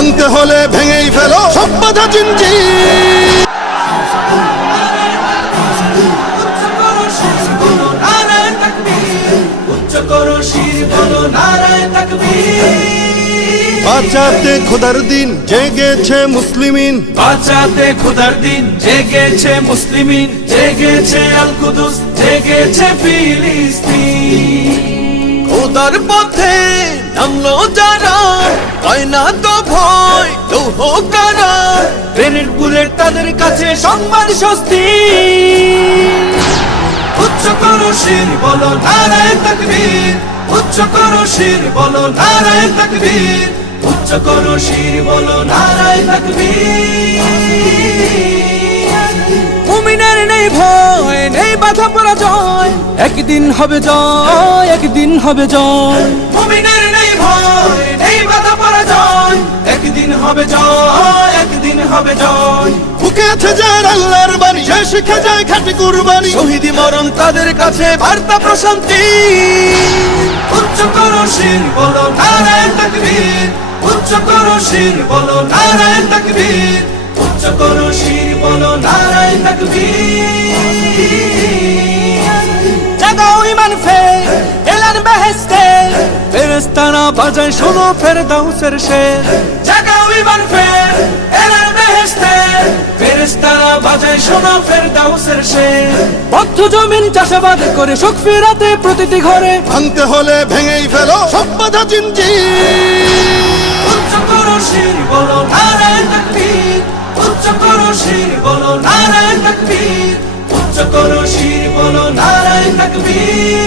ভাঙতে হলে ভেঙেই ফেলো সব বাধা বলো বাঁচাতে খোদার দিন জেগেছে মুসলিমিন। বাঁচাতে খোদার দিন জেগেছে মুসলিমিন জেগেছে আল কুদুস জেগেছে ফিলিস্তিন। খোদার পথে নামলো যারা হয় না তো ভয় লৌহ কারা বুলেট তাদের কাছে সংবাদ স্বস্তি। উচ্চ করো শির বলো নারায় তাকবীর। উচ্চ করো শির বলো নারায় তাকবীর। উচ্চ করো শির বলো নারায় তাকবীর। মুমিনের নেই ভয় নেই বাধা পরাজয়। একদিন হবে জয় একদিন হবে জয়। মুমিনের হবে জয়। বুকে আছে যার আল্লাহর বাণী সে শিখে যায় খাটি কুরবানি। শহীদি মরণ তাদের কাছে বার্তা প্রশান্তি। উচ্চ করো শির বলো নারায়ণ তাকবীর। উচ্চ করো শির বলো নারায়ণ তাকবীর। উচ্চ করো শির বলো নারায়ণ তাকবীর। জাগাও ইমান ফে এলান বেহেস্তে ফেরেস্তারা বাজায় শোনো ফেরদাউসের শের। জাগাও ফেরদাউসের বদ্ধ জমিন চাষাবাদ করে সুখ ফেরাতে প্রতিটি ঘরে। ভাঙতে হলে ভেঙেই ফেলো সব বাধা জিনজি উচ্চ করো শির বলো নারায়ণ তাকবীর। উচ্চ করো শির বলো নারায়ণ তাকবীর। উচ্চ করো শির বলো নারায়ণ তাকবীর।